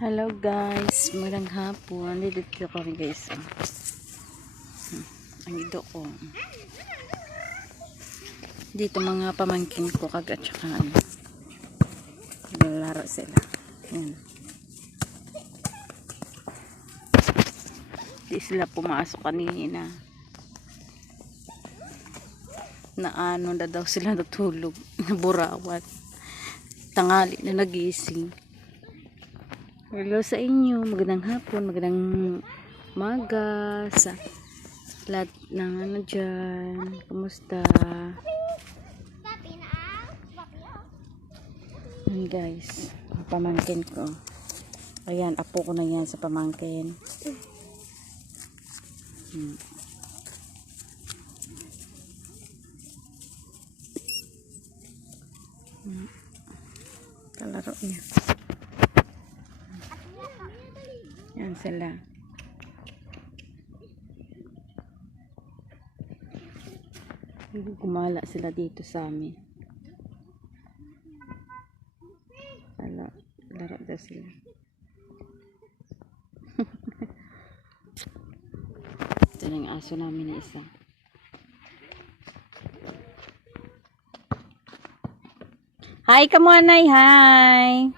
Hello guys, magandang hapon. Dito kami guys. Ang ido ko. Dito mga pamangkin ko kagat tsaka ano. Naglalaro sila. Yan. Di sila pumasok kanina. Na ano na daw sila natulog. Naburawat. Tangali na nagising. Hello sa inyo, magandang hapon, magandang umaga sa lahat ng ano dyan. Kumusta? Yan guys, pamangkin ko. Ayan, apo ko na yan sa pamangkin. Kalaro niya. Yan sila. Gumala sila dito sa amin. Laro daw sila. Ito na yung aso namin na isa. Hi ka mo, Anay. Hi.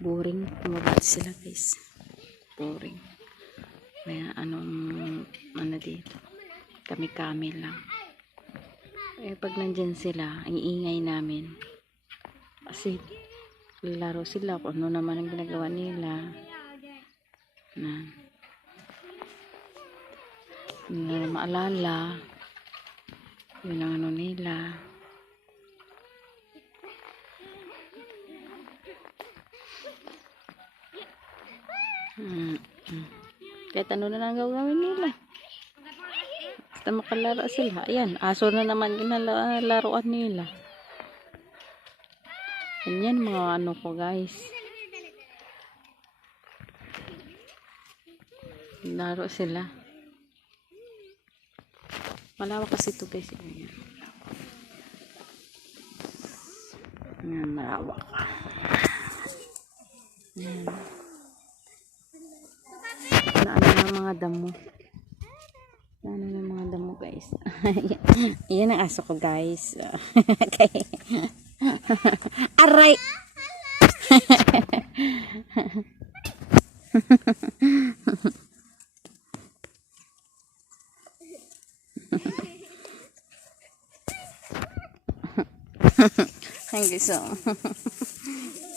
Boring. Kumabati sila guys. Boring. May ano dito. Kami-kami lang. Eh pag nandyan sila, ang iingay namin. Kasi laro sila kung ano naman ang ginagawa nila. Na maalala. Yun ang ano nila. Kahit ano na lang gawin nila. Basta makalaro sila. Ayan, aso na naman ginalaroan nila. Ganyan mga ano ko guys. Laro sila. Malawak kasi ito guys. Ayan, malawak. Ayan. Naano ng mga damo. Naano ng mga damo guys. Ayan ang aso ko guys. Okay. Aray! Ang guys,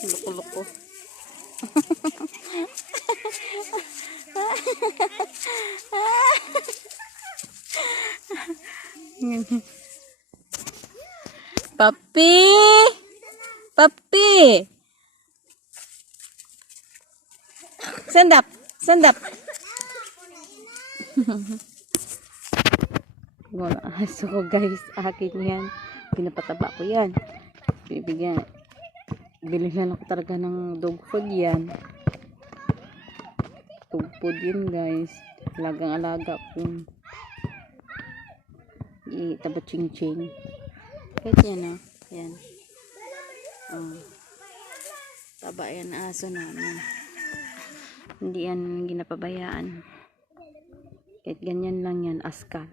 loko-loko. Papi! Papi! Stand up! Stand up! Wala aso ko guys. Akin yan. Pinapataba ko yan. Bibigyan. Bilhin ako talaga ng dog food yan. Dog food yan guys. Alagang-alaga ko. Itaba ching-ching. Kahit yan Yan. Taba yan aso namin. Hindi yan ginapabayaan. Kahit ganyan lang yan. Askal.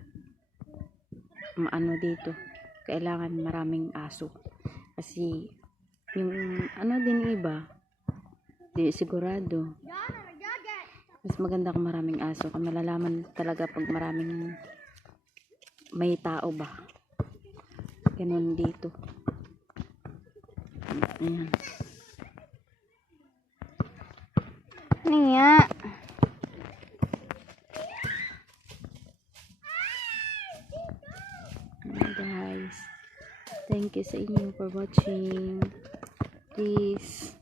Maano dito. Kailangan maraming aso. Kasi yung ano din iba. Di sigurado. Mas maganda kung maraming aso. Kung malalaman talaga pag maraming may tao ba. Ganun dito. Ayan. Niya. Guys. Thank you sa inyo for watching. Please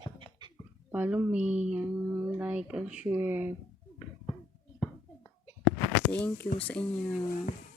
follow me and like and share. Thank you sa inyo.